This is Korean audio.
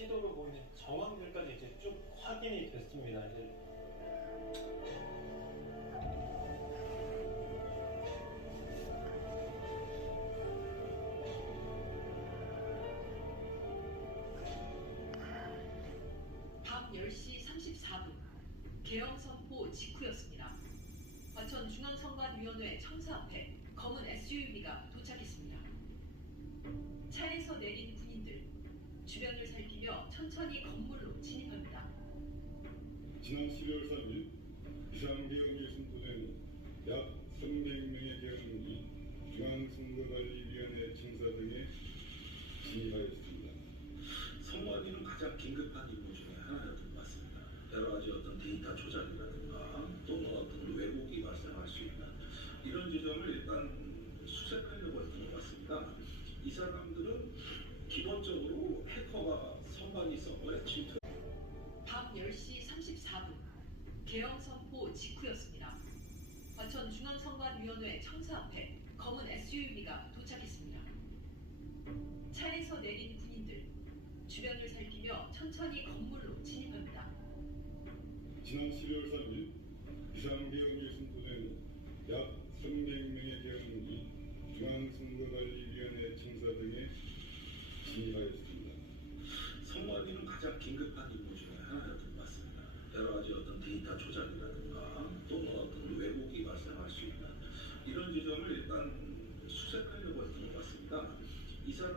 시도로 보이는 정황들까지 이제 쭉 확인이 됐습니다. 이제 밤 10시 34분 개헌 선포 직후였습니다. 과천 중앙선관위원회 청사 앞에 검은 SUV가 도착했습니다. 차에서 내린 군인들 주변을 천천히 건물로 진입합니다. 지난 12월 3일 비상계엄에 순도된 약 300명의 계엄이 중앙선거관리위원회 청사 등에 진입하였습니다. 선관위는 가장 긴급한 임무 중에 하나였던 것 같습니다. 여러 가지 어떤 데이터 조작이라든가 또는 어떤 왜곡이 발생할 수 있는 이런 지점을 일단 수색하려고 했던 것 같습니다. 이 사람들은 개헌 선포 직후였습니다. 과천 중앙선관위원회 청사 앞에 검은 SUV가 도착했습니다. 차에서 내린 군인들 주변을 살피며 천천히 건물로 진입합니다. 지난 12월 3일 비상계엄에 순도된 약 300명의 계엄이 중앙선거관리위원회 청사 등에 진입하였습니다. 어떤 데이터 조작이라든가 또는 어떤 왜곡이